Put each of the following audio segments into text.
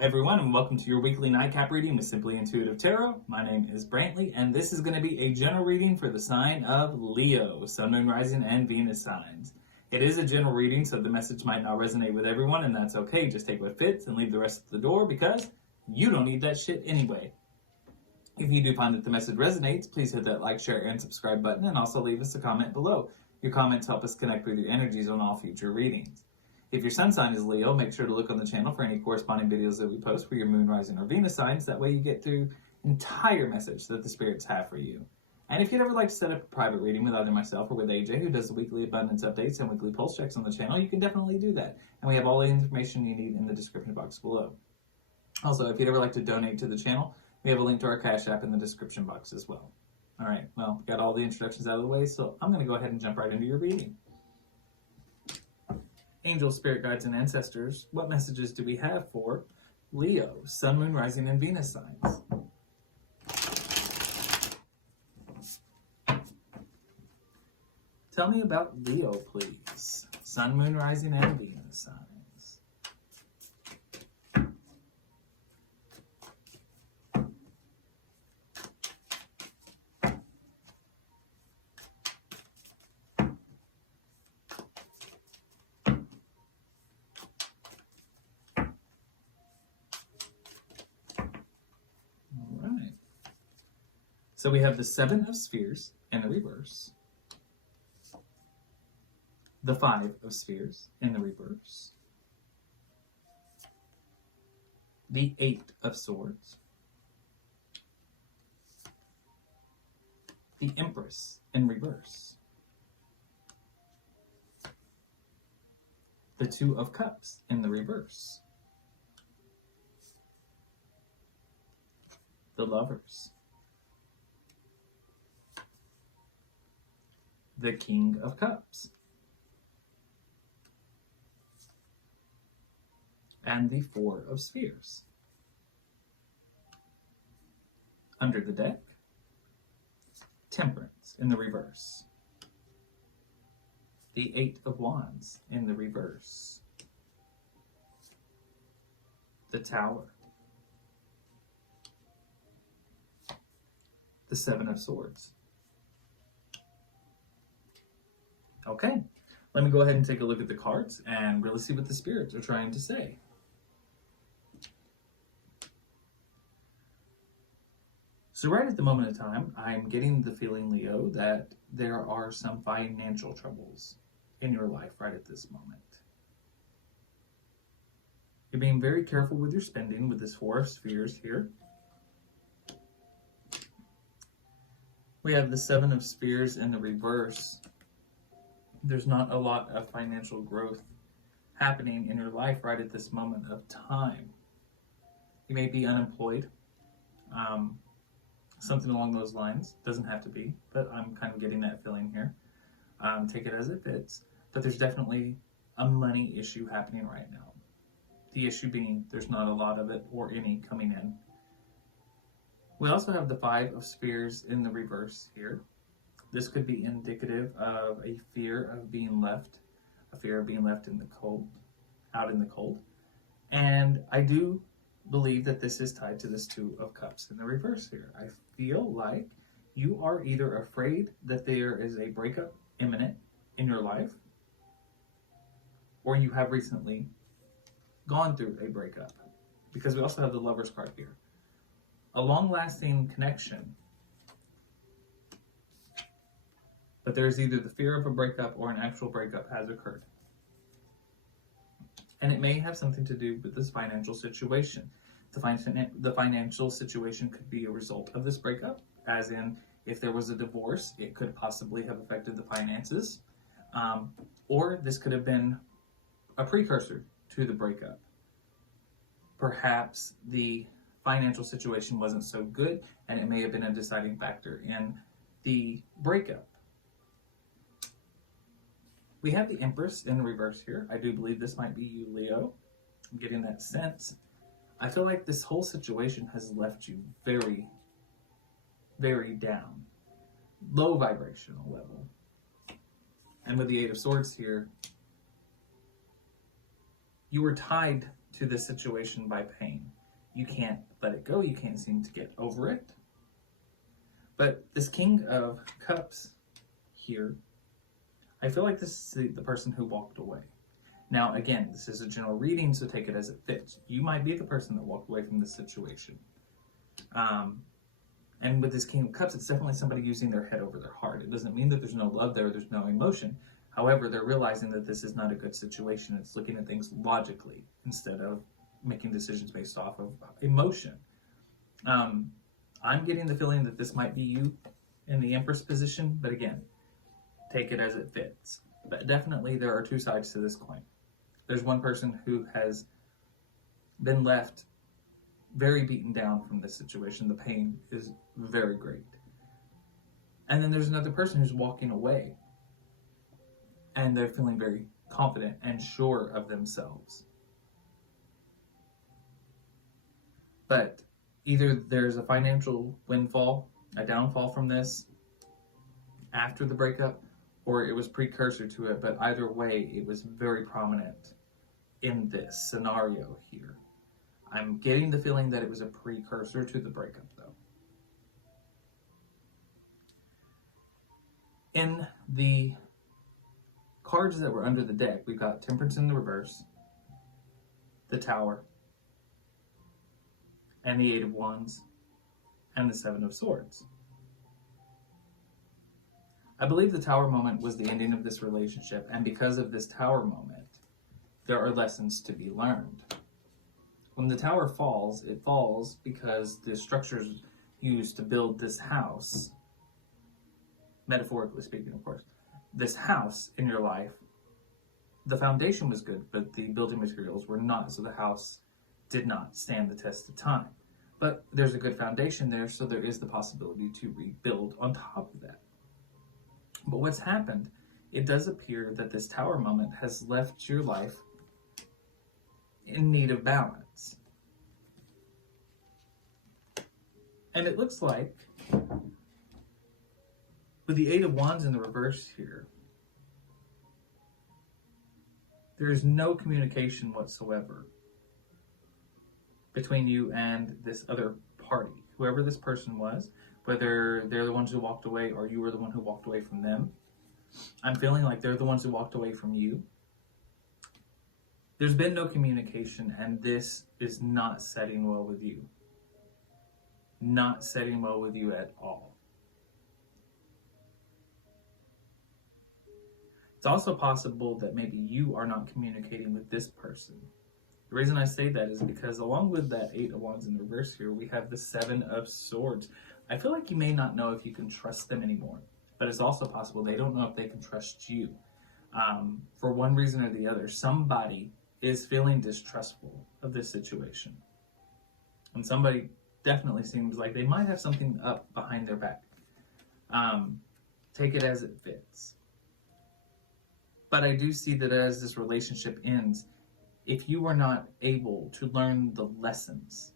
everyone, and welcome to your weekly nightcap reading with Simply Intuitive Tarot. My name is Brantley, and this is going to be a general reading for the sign of Leo, Sun, Moon, Rising, and Venus signs. It is a general reading, so the message might not resonate with everyone, and that's okay. Just take what fits and leave the rest at the door because you don't need that shit anyway. If you do find that the message resonates, please hit that like, share, and subscribe button, and also leave us a comment below. Your comments help us connect with your energies on all future readings. If your sun sign is Leo, make sure to look on the channel for any corresponding videos that we post for your moon, rising, or Venus signs. That way you get the entire message that the spirits have for you. And if you'd ever like to set up a private reading with either myself or with AJ, who does the weekly abundance updates and weekly pulse checks on the channel, you can definitely do that. And we have all the information you need in the description box below. Also, if you'd ever like to donate to the channel, we have a link to our Cash App in the description box as well. All right, well, got all the introductions out of the way, so I'm going to go ahead and jump right into your reading. Angels, spirit guides, and ancestors, what messages do we have for Leo, Sun, Moon, Rising, and Venus signs? Tell me about Leo, please. Sun, Moon, Rising, and Venus signs. So we have the Seven of Spheres in the reverse, the Five of Spheres in the reverse, the Eight of Swords, the Empress in reverse, the Two of Cups in the reverse, the Lovers, the King of Cups, and the Four of Spheres. Under the deck, Temperance in the reverse, the Eight of Wands in the reverse, the Tower, the Seven of Swords. Okay, let me go ahead and take a look at the cards and really see what the spirits are trying to say. So right at the moment of time, I'm getting the feeling, Leo, that there are some financial troubles in your life right at this moment. You're being very careful with your spending with this Four of Spheres here. We have the Seven of Spheres in the reverse. There's not a lot of financial growth happening in your life right at this moment of time. You may be unemployed, something along those lines. Doesn't have to be, but I'm kind of getting that feeling here. Take it as it fits, but there's definitely a money issue happening right now. The issue being there's not a lot of it or any coming in. We also have the Five of Spheres in the reverse here. This could be indicative of a fear of being left, a fear of being left in the cold, out in the cold. And I do believe that this is tied to this Two of Cups in the reverse here. I feel like you are either afraid that there is a breakup imminent in your life, or you have recently gone through a breakup. Because we also have the Lover's card here. A long-lasting connection, but there's either the fear of a breakup or an actual breakup has occurred. And it may have something to do with this financial situation. The financial situation could be a result of this breakup, as in if there was a divorce, it could possibly have affected the finances. Or this could have been a precursor to the breakup. Perhaps the financial situation wasn't so good, and it may have been a deciding factor in the breakup. We have the Empress in reverse here. I do believe this might be you, Leo. I'm getting that sense. I feel like this whole situation has left you very, very down. Low vibrational level. And with the Eight of Swords here, you were tied to this situation by pain. You can't let it go. You can't seem to get over it. But this King of Cups here, I feel like this is the person who walked away. Now, again, this is a general reading, so take it as it fits. You might be the person that walked away from this situation. And with this King of Cups, it's definitely somebody using their head over their heart. It doesn't mean that there's no love there, there's no emotion. However, they're realizing that this is not a good situation. It's looking at things logically instead of making decisions based off of emotion. I'm getting the feeling that this might be you in the Empress position, but again, take it as it fits. But definitely there are two sides to this coin. There's one person who has been left very beaten down from this situation. The pain is very great. And then there's another person who's walking away and they're feeling very confident and sure of themselves. But either there's a financial windfall, a downfall from this after the breakup, or it was precursor to it, but either way, it was very prominent in this scenario here. I'm getting the feeling that it was a precursor to the breakup, though. In the cards that were under the deck, we've got Temperance in the reverse, the Tower, and the Eight of Wands, and the Seven of Swords. I believe the Tower moment was the ending of this relationship, and because of this Tower moment, there are lessons to be learned. When the Tower falls, it falls because the structures used to build this house, metaphorically speaking, of course, this house in your life, the foundation was good, but the building materials were not, so the house did not stand the test of time. But there's a good foundation there, so there is the possibility to rebuild on top of that. But what's happened, it does appear that this Tower moment has left your life in need of balance. And it looks like, with the Eight of Wands in the reverse here, there is no communication whatsoever between you and this other party, whoever this person was, whether they're the ones who walked away or you were the one who walked away from them. I'm feeling like they're the ones who walked away from you. There's been no communication, and this is not setting well with you. Not setting well with you at all. It's also possible that maybe you are not communicating with this person. The reason I say that is because along with that Eight of Wands in reverse here, we have the Seven of Swords. I feel like you may not know if you can trust them anymore, but it's also possible they don't know if they can trust you. For one reason or the other, somebody is feeling distrustful of this situation. And somebody definitely seems like they might have something up behind their back. Take it as it fits. But I do see that as this relationship ends, if you are not able to learn the lessons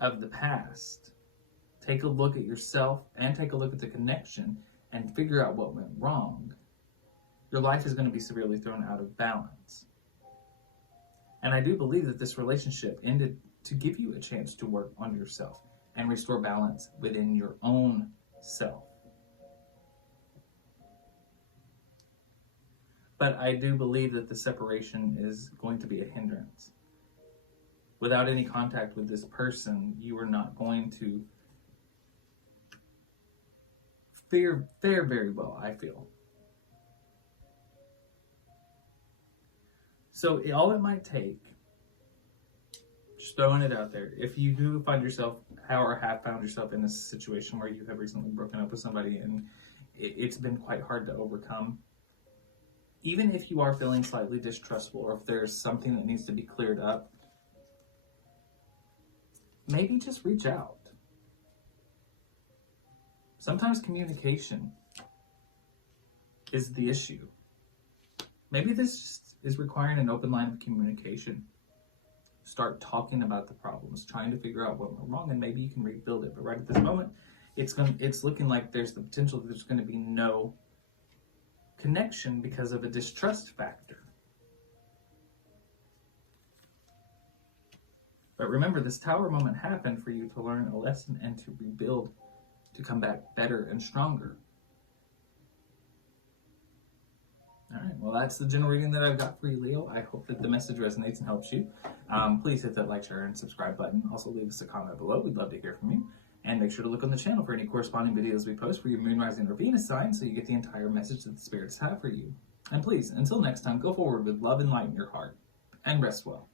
of the past, take a look at yourself and take a look at the connection and figure out what went wrong, your life is going to be severely thrown out of balance. And I do believe that this relationship ended to give you a chance to work on yourself and restore balance within your own self. But I do believe that the separation is going to be a hindrance. Without any contact with this person, you are not going to fare very well, I feel. So all it might take, just throwing it out there, if you do find yourself or have found yourself in a situation where you have recently broken up with somebody and it's been quite hard to overcome, even if you are feeling slightly distrustful or if there's something that needs to be cleared up, maybe just reach out. Sometimes communication is the issue. Maybe this just is requiring an open line of communication. Start talking about the problems, trying to figure out what went wrong, and maybe you can rebuild it. But right at this moment, it's looking like there's the potential that there's going to be no connection because of a distrust factor. But remember, this Tower moment happened for you to learn a lesson and to rebuild, to come back better and stronger. All right, well, that's the general reading that I've got for you, Leo. I hope that the message resonates and helps you. Please hit that like, share, and subscribe button. Also, leave us a comment below. We'd love to hear from you. And make sure to look on the channel for any corresponding videos we post for your moon, rising, or Venus sign so you get the entire message that the spirits have for you. And please, until next time, go forward with love and light in your heart. And rest well.